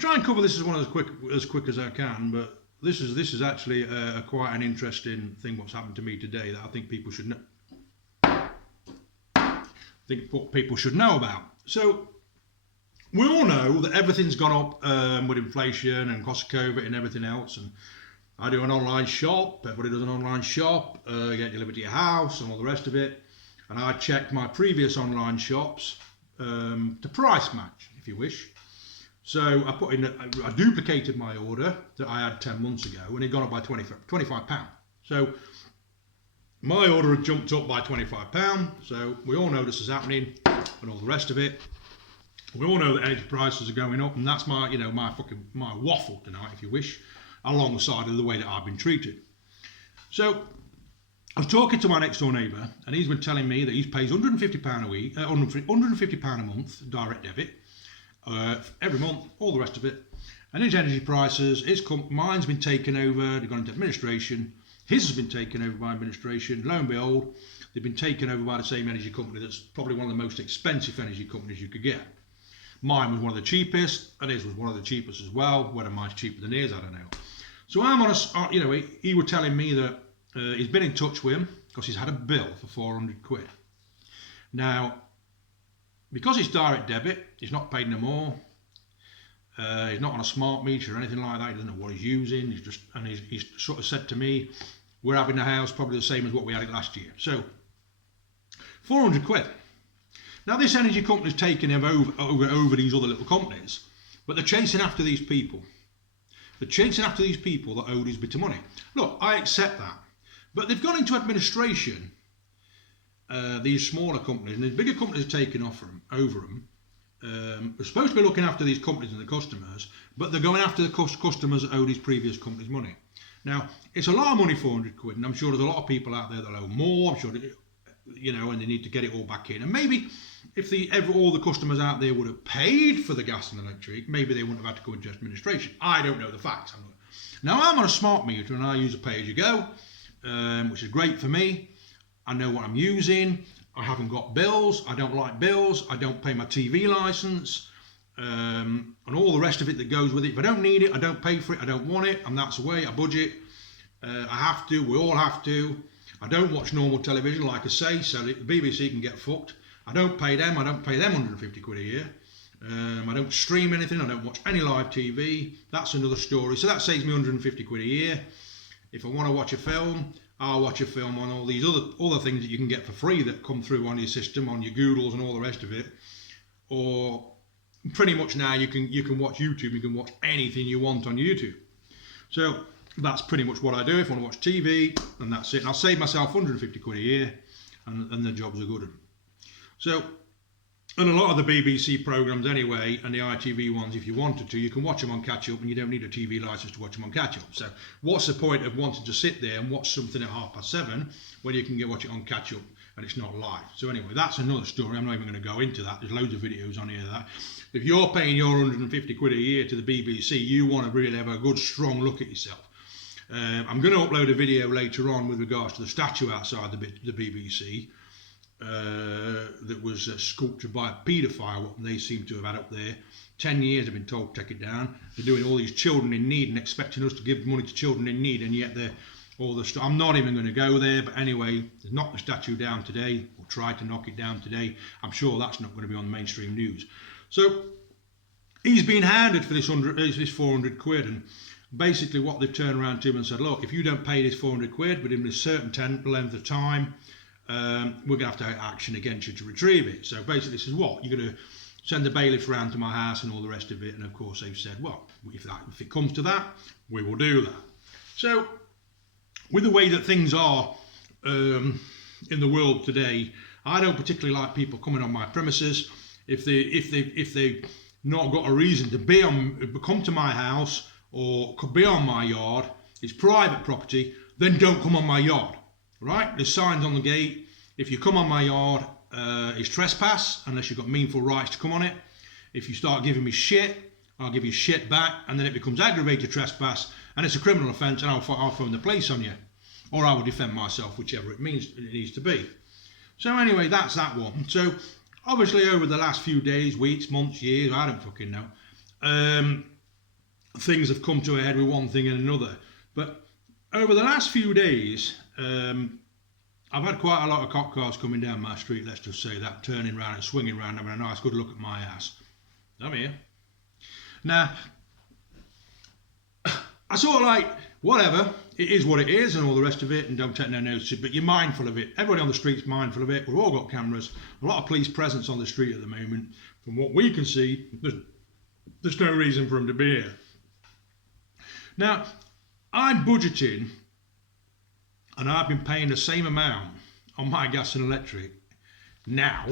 try and cover this as quick as I can, but this is actually quite an interesting thing what's happened to me today that I think people should know. What people should know about. So we all know that everything's gone up with inflation and cost of COVID and everything else. And I do an online shop. Everybody does an online shop. Get it delivered to your house and all the rest of it. And I checked my previous online shops to price match, if you wish. So I put in, I duplicated my order that I had 10 months ago, and it got up by £25. So my order had jumped up by £25. So we all know this is happening, and all the rest of it. We all know that energy prices are going up, and that's my, my waffle tonight, if you wish, alongside of the way that I've been treated. So I was talking to my next door neighbour, and he's been telling me that he pays £150 a week, £150 a month direct debit every month, all the rest of it. And his energy prices, mine's been taken over. They've gone into administration. His has been taken over by administration. Lo and behold, they've been taken over by the same energy company that's probably one of the most expensive energy companies you could get. Mine was one of the cheapest, and his was one of the cheapest as well. Whether mine's cheaper than his, I don't know. So I'm on a, he was telling me that he's been in touch with him because he's had a bill for 400 quid. Now, because it's direct debit, he's not paid no more. He's not on a smart meter or anything like that. He doesn't know what he's using. He's sort of said to me, we're having a house probably the same as what we had it last year. So 400 quid. Now this energy company's taking him over these other little companies, but they're chasing after these people. They're chasing after these people that owe these bit of money. Look, I accept that, but they've gone into administration. These smaller companies, and the bigger companies are taking over them. They're supposed to be looking after these companies and the customers, but they're going after the customers that owe these previous companies money. Now, it's a lot of money, 400 quid, and I'm sure there's a lot of people out there that owe more. I'm sure that, and they need to get it all back in. And maybe if all the customers out there would have paid for the gas and electric, maybe they wouldn't have had to go into administration. I don't know the facts. Now, I'm on a smart meter and I use a pay-as-you-go, which is great for me. I know what I'm using. I haven't got bills. I don't like bills. I don't pay my TV license and all the rest of it that goes with it. If I don't need it, I don't pay for it. I don't want it, and that's the way I budget. I have to. We all have to. I don't watch normal television, like I say, so the BBC can get fucked. I don't pay them. I don't pay them 150 quid a year. I don't stream anything. I don't watch any live TV. That's another story. So that saves me 150 quid a year. If I want to watch a film, I'll watch a film on all these other things that you can get for free that come through on your system, on your Googles and all the rest of it. Or pretty much now you can watch YouTube. You can watch anything you want on YouTube. So that's pretty much what I do. If I want to watch TV, and that's it. And I'll save myself 150 quid a year, and the jobs are good. So, and a lot of the BBC programmes anyway, and the ITV ones, if you wanted to, you can watch them on catch-up, and you don't need a TV licence to watch them on catch-up. So what's the point of wanting to sit there and watch something at 7:30 when you can watch it on catch-up and it's not live? So anyway, that's another story. I'm not even going to go into that. There's loads of videos on here of that. If you're paying your 150 quid a year to the BBC, you want to really have a good, strong look at yourself. I'm going to upload a video later on with regards to the statue outside the BBC that was sculptured by a paedophile, what they seem to have had up there. 10 years I've been told to take it down. They're doing all these children in need and expecting us to give money to children in need, and yet they're all the stuff. I'm not even going to go there, but anyway, they knocked the statue down today, or tried to knock it down today. I'm sure that's not going to be on the mainstream news. So he's been hounded for this 400 quid, and basically what they've turned around to him and said, look, if you don't pay this 400 quid within a certain length of time, we're going to have to take action against you to retrieve it. So basically this is what? You're going to send the bailiff round to my house and all the rest of it. And of course they've said, well, if it comes to that, we will do that. So with the way that things are in the world today, I don't particularly like people coming on my premises. If they've not got a reason to come to my house or could be on my yard, it's private property, then don't come on my yard, right? There's signs on the gate. If you come on my yard, it's trespass, unless you've got meaningful rights to come on it. If you start giving me shit, I'll give you shit back, and then it becomes aggravated trespass, and it's a criminal offence, and I'll phone the police on you. Or I will defend myself, whichever it needs to be. So anyway, that's that one. So obviously over the last few days, weeks, months, years, I don't fucking know, things have come to a head with one thing and another. But over the last few days, I've had quite a lot of cop cars coming down my street, let's just say that, turning round and swinging round, having a nice good look at my ass. I'm here. Now, I sort of like, whatever, it is what it is and all the rest of it, and don't take no notice of it, but you're mindful of it. Everybody on the street's mindful of it. We've all got cameras, a lot of police presence on the street at the moment. From what we can see, there's no reason for them to be here. Now, I'm budgeting, and I've been paying the same amount on my gas and electric now,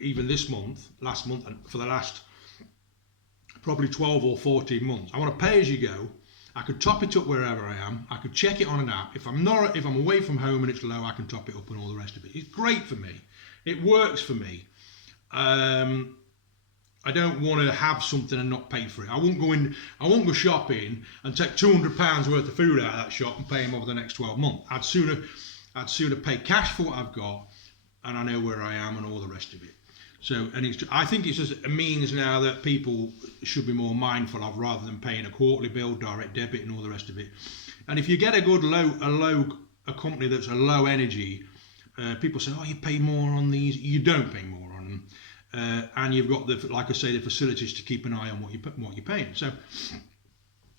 even this month, last month, and for the last probably 12 or 14 months. I want to pay as you go. I could top it up wherever I am. I could check it on an app. If I'm away from home and it's low, I can top it up and all the rest of it. It's great for me. It works for me. I don't want to have something and not pay for it. I won't go shopping and take £200 worth of food out of that shop and pay them over the next 12 months. I'd sooner pay cash for what I've got, and I know where I am and all the rest of it. So, I think it's just a means now that people should be more mindful of, rather than paying a quarterly bill, direct debit, and all the rest of it. And if you get a company that's a low energy, people say, "Oh, you pay more on these." You don't pay more on them, and you've got like I say, the facilities to keep an eye on what you're paying. So,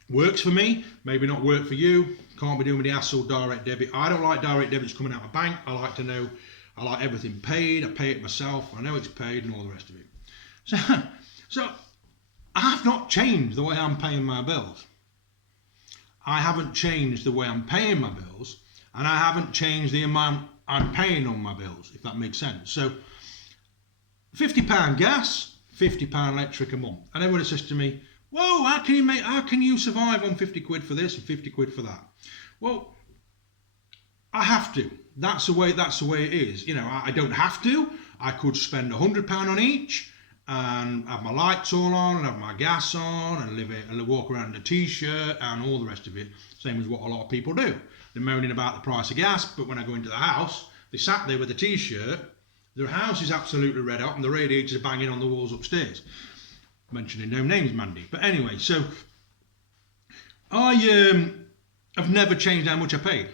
works for me. Maybe not work for you. Can't be doing with the hassle direct debit. I don't like direct debits coming out of bank. I like to know. I like everything paid. I pay it myself. I know it's paid and all the rest of it. So I've not changed the way I'm paying my bills. I haven't changed the way I'm paying my bills, and I haven't changed the amount I'm paying on my bills, if that makes sense. So £50 gas, £50 electric a month. And everyone says to me, "Whoa, how can you survive on 50 quid for this and 50 quid for that?" Well, I have to. That's the way it is. You know, I don't have to. I could spend £100 on each and have my lights all on and have my gas on and walk around in a t-shirt and all the rest of it. Same as what a lot of people do. They're moaning about the price of gas, but when I go into the house, they sat there with a t-shirt. Their house is absolutely red hot and the radiators are banging on the walls upstairs. Mentioning no names, Mandy. But anyway, so I have never changed how much I paid.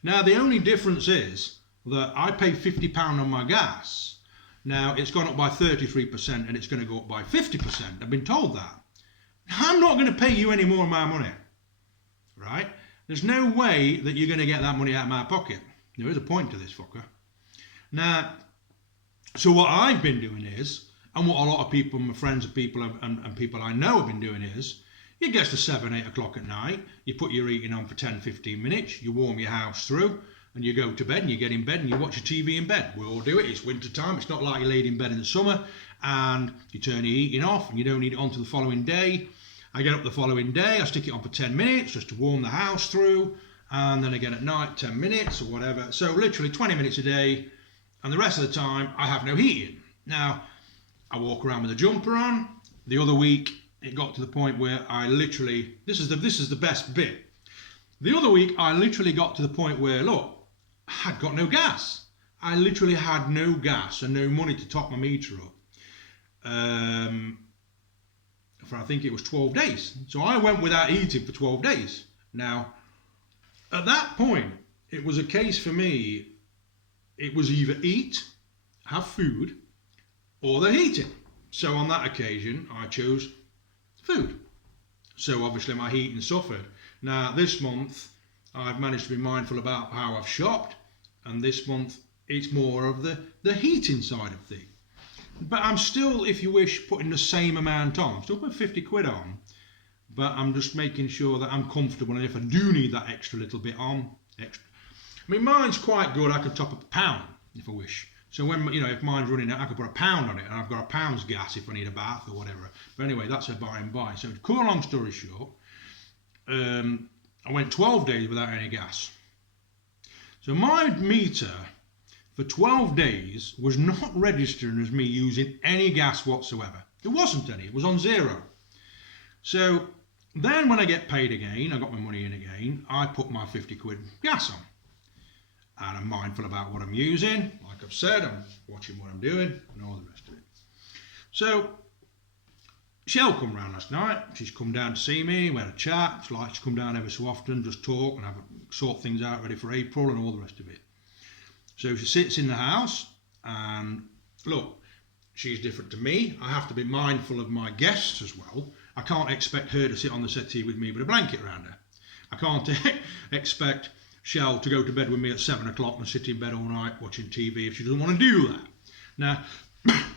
Now, the only difference is that I pay £50 on my gas. Now, it's gone up by 33% and it's going to go up by 50%. I've been told that. I'm not going to pay you any more of my money, right? There's no way that you're going to get that money out of my pocket. There is a point to this, fucker. Now, so what I've been doing is, and what a lot of people, my friends and people and people I know have been doing is, it gets to 7, 8 o'clock at night, you put your heating on for 10, 15 minutes, you warm your house through, and you go to bed and you get in bed and you watch your TV in bed. We all do it, it's winter time, it's not like you're laid in bed in the summer, and you turn your heating off and you don't need it on to the following day. I get up the following day, I stick it on for 10 minutes just to warm the house through, and then again at night 10 minutes or whatever. So literally 20 minutes a day, and the rest of the time I have no heating. Now, I walk around with a jumper on. The other week, it got to the point where I literally, this is the best bit. The other week, I literally got to the point where, look, I had got no gas. I literally had no gas and no money to top my meter up. For I think it was 12 days. So I went without eating for 12 days. Now, at that point, it was a case for me, it was either eat, have food, or the heating. So on that occasion, I chose food. So obviously my heating suffered. Now this month I've managed to be mindful about how I've shopped, and this month it's more of the heating side of things. But I'm still, if you wish, putting the same amount on. I'm still putting 50 quid on, but I'm just making sure that I'm comfortable, and if I do need that extra little bit on, extra. I mean, mine's quite good. I could top up £1 if I wish. So when, you know, if mine's running out, I could put £1 on it, and I've got £1's gas if I need a bath or whatever. But anyway, that's a by and by. So to cut a long story short, I went 12 days without any gas. So my meter for 12 days was not registering as me using any gas whatsoever. There wasn't any. It was on zero. So then when I get paid again, I got my money in again, I put my 50 quid gas on. And I'm mindful about what I'm using. Like I've said, I'm watching what I'm doing and all the rest of it. So Shell come round last night. She's come down to see me. We had a chat. She likes to come down every so often, just talk and sort things out ready for April and all the rest of it. So she sits in the house, and look, she's different to me. I have to be mindful of my guests as well. I can't expect her to sit on the settee with me with a blanket around her. I can't expect Shell to go to bed with me at 7 o'clock and sit in bed all night watching TV if she doesn't want to do that. Now,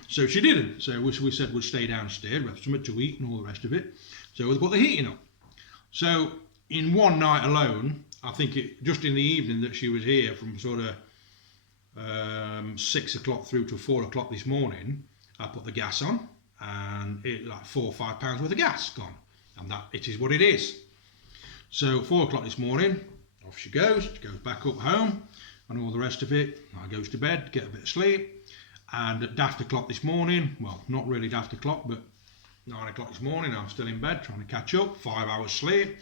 so she didn't. So we said we'd stay downstairs, we have something to eat and all the rest of it. So we put the heating up. So in one night alone, I think just in the evening that she was here from sort of 6 o'clock through to 4 o'clock this morning, I put the gas on, and it like £4 or £5 worth of gas gone, and that it is what it is. So 4 o'clock this morning, off she goes back up home, and all the rest of it. I goes to bed, get a bit of sleep. And at daft o'clock this morning, well, not really daft o'clock, but 9 o'clock this morning, I'm still in bed trying to catch up, 5 hours sleep.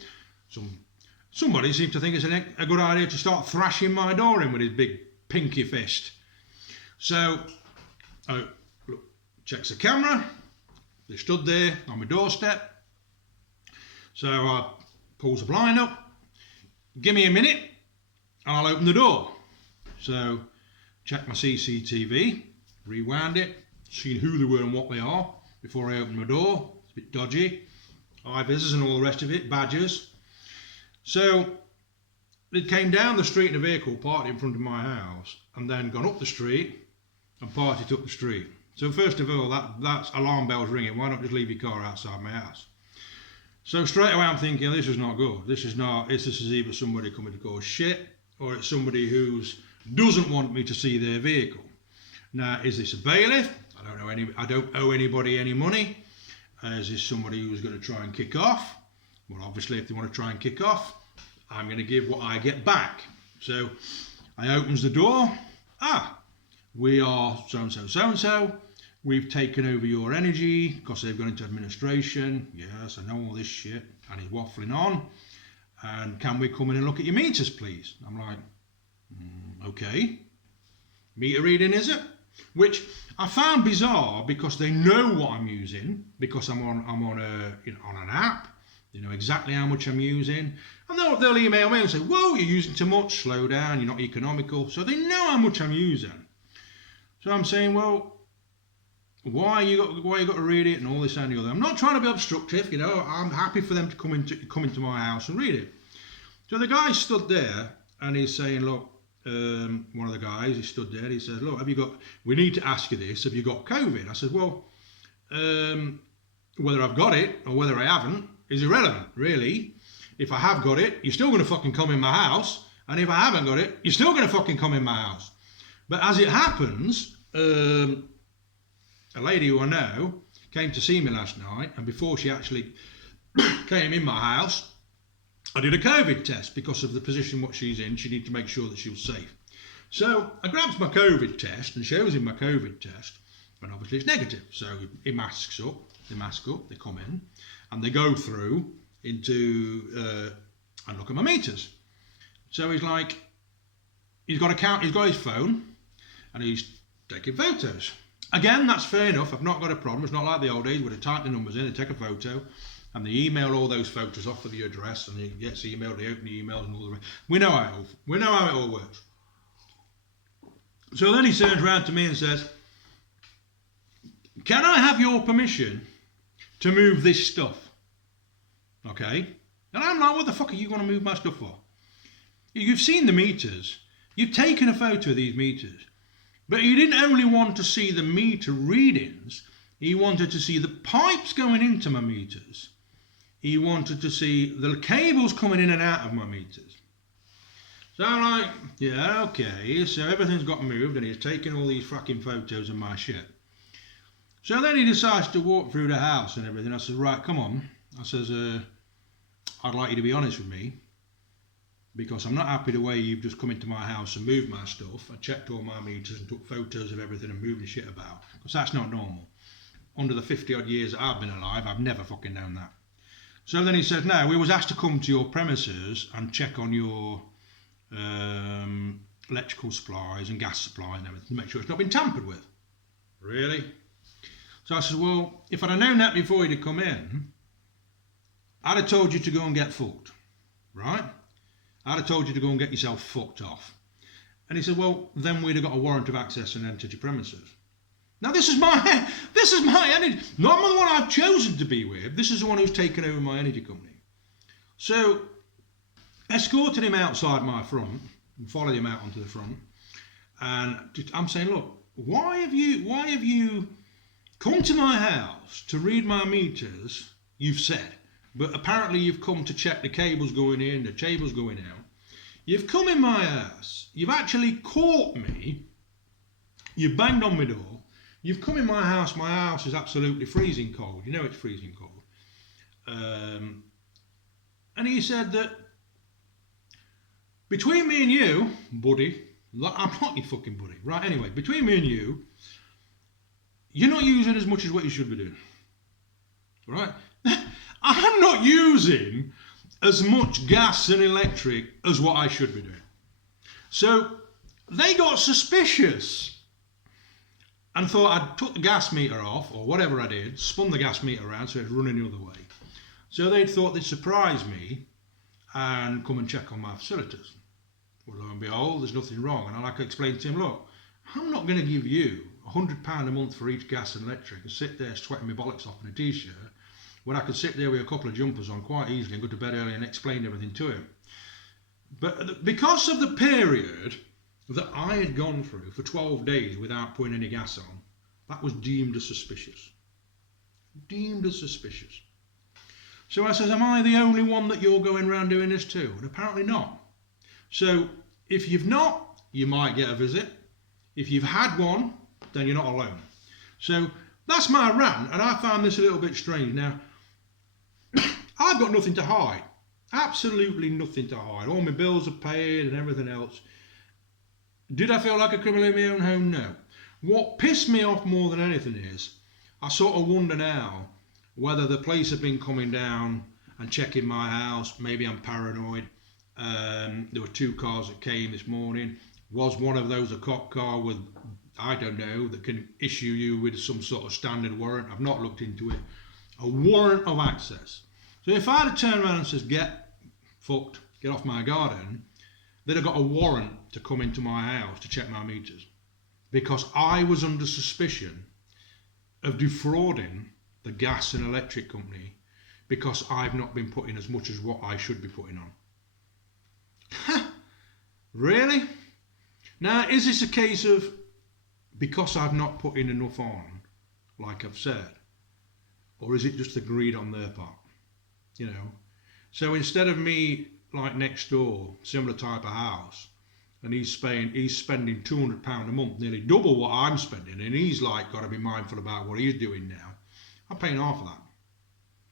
Somebody seems to think it's a good idea to start thrashing my door in with his big pinky fist. So, look, checks the camera. They stood there on my doorstep. So I pulls the blind up. Give me a minute, and I'll open the door. So, check my CCTV. Rewound it, seen who they were and what they are before I opened my door. It's a bit dodgy. Eye visors and all the rest of it, badgers. So they came down the street in a vehicle parked in front of my house, and then gone up the street and parked it up the street. So first of all, that's alarm bells ringing. Why not just leave your car outside my house? So straight away I'm thinking, this is not good. This is either somebody coming to cause shit, or it's somebody who doesn't want me to see their vehicle. Now, is this a bailiff? I don't owe anybody any money. Is this somebody who's going to try and kick off? Well, obviously, if they want to try and kick off, I'm going to give what I get back. So I opens the door. We are so-and-so, so-and-so. We've taken over your energy because they've gone into administration. Yes, I know all this shit. And he's waffling on. And can we come in and look at your meters, please? I'm like, okay. Meter reading, is it? Which I found bizarre because they know what I'm using, because I'm on an app. They know exactly how much I'm using, and they'll email me and say, "Whoa, you're using too much. Slow down. You're not economical." So they know how much I'm using. So I'm saying, well, why you got to read it and all this and the other. I'm not trying to be obstructive. I'm happy for them to come into my house and read it. So the guy stood there and he's saying, look. One of the guys, he stood there, he said, look, we need to ask you this, have you got COVID? I said, well, whether I've got it or whether I haven't is irrelevant, really. If I have got it, you're still going to fucking come in my house, and if I haven't got it, you're still going to fucking come in my house. But as it happens, a lady who I know came to see me last night, and before she actually came in my house, I did a COVID test because of the position what she's in. She needed to make sure that she was safe. So I grabs my COVID test and shows him my COVID test, and obviously it's negative. So he masks up, they come in, and they go through into and look at my meters. So he's like, he's got his phone, and he's taking photos. Again, that's fair enough. I've not got a problem. It's not like the old days where they type the numbers in, they take a photo, and they email all those photos off for the address, and it gets emailed, they open the emails and all the rest. We know how it all works. So then he turns around to me and says, can I have your permission to move this stuff? Okay. And I'm like, what the fuck are you going to move my stuff for? You've seen the meters. You've taken a photo of these meters. But you didn't only want to see the meter readings. He wanted to see the pipes going into my meters. He wanted to see the cables coming in and out of my meters. So I'm like, yeah, okay. So everything's got moved, and he's taking all these fucking photos of my shit. So then he decides to walk through the house and everything. I said, right, come on. I says, I'd like you to be honest with me, because I'm not happy the way you've just come into my house and moved my stuff. I checked all my meters and took photos of everything and moved the shit about, because that's not normal. Under the 50 odd years that I've been alive, I've never fucking done that. So then he said, no, we was asked to come to your premises and check on your electrical supplies and gas supply and everything to make sure it's not been tampered with. Really? So I said, well, if I'd have known that before you'd have come in, I'd have told you to go and get fucked, right? I'd have told you to go and get yourself fucked off. And he said, well, then we'd have got a warrant of access and entered your premises. Now this is my energy, not the one I've chosen to be with. This is the one who's taken over my energy company. So escorted him outside my front and followed him out onto the front. And I'm saying, look, why have you come to my house to read my meters? You've said, but apparently you've come to check the cables going in, the cables going out. You've come in my house. You've actually caught me. You've banged on my door. You've come in my house. My house is absolutely freezing cold. You know it's freezing cold. And he said that between me and you, buddy, I'm not your fucking buddy. Right, anyway, between me and you, you're not using as much as what you should be doing. Right? I'm not using as much gas and electric as what I should be doing. So they got suspicious and thought I'd took the gas meter off or whatever I did, spun the gas meter around so it's running the other way. So they thought they'd surprise me and come and check on my facilities. Well, lo and behold, there's nothing wrong. And I like to explain to him, look, I'm not going to give you £100 a month for each gas and electric and sit there sweating my bollocks off in a t-shirt when I could sit there with a couple of jumpers on quite easily and go to bed early and explain everything to him. But because of the period that I had gone through for 12 days without putting any gas on, that was deemed as suspicious. Deemed as suspicious. So I says, am I the only one that you're going around doing this to? And apparently not. So if you've not, you might get a visit. If you've had one, then you're not alone. So that's my rant, and I found this a little bit strange. Now, I've got nothing to hide. Absolutely nothing to hide. All my bills are paid and everything else. Did I feel like a criminal in my own home? No. What pissed me off more than anything is, I sort of wonder now whether the police have been coming down and checking my house. Maybe I'm paranoid. There were 2 cars that came this morning. Was one of those a cop car with, I don't know, that can issue you with some sort of standard warrant? I've not looked into it. A warrant of access. So if I'd have turned around and says, get fucked, get off my garden, they'd have got a warrant to come into my house to check my meters. Because I was under suspicion of defrauding the gas and electric company because I've not been putting as much as what I should be putting on. Really? Now, is this a case of because I've not put in enough on, like I've said? Or is it just the greed on their part? You know? So instead of me, like next door, similar type of house, and he's spending £200 a month, nearly double what I'm spending, and he's like got to be mindful about what he's doing now. I'm paying half of that.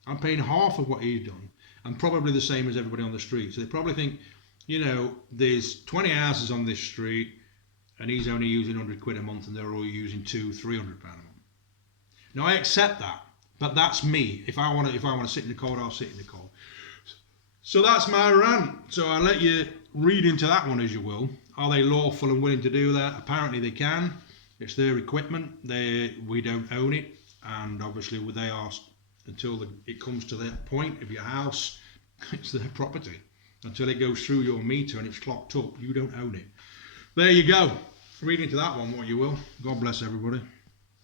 I'm paying half of what he's done, and probably the same as everybody on the street. So they probably think, you know, there's 20 houses on this street, and he's only using £100 a month, and they're all using £200-300 a month. Now I accept that, but that's me. If I want to sit in the cold, I'll sit in the cold. So that's my rant. So I let you read into that one as you will. Are they lawful and willing to do that? Apparently they can. It's their equipment. We don't own it, and obviously they are until it comes to that point of your house. It's their property. Until it goes through your meter and it's clocked up, you don't own it. There you go. Read into that one what you will. God bless everybody.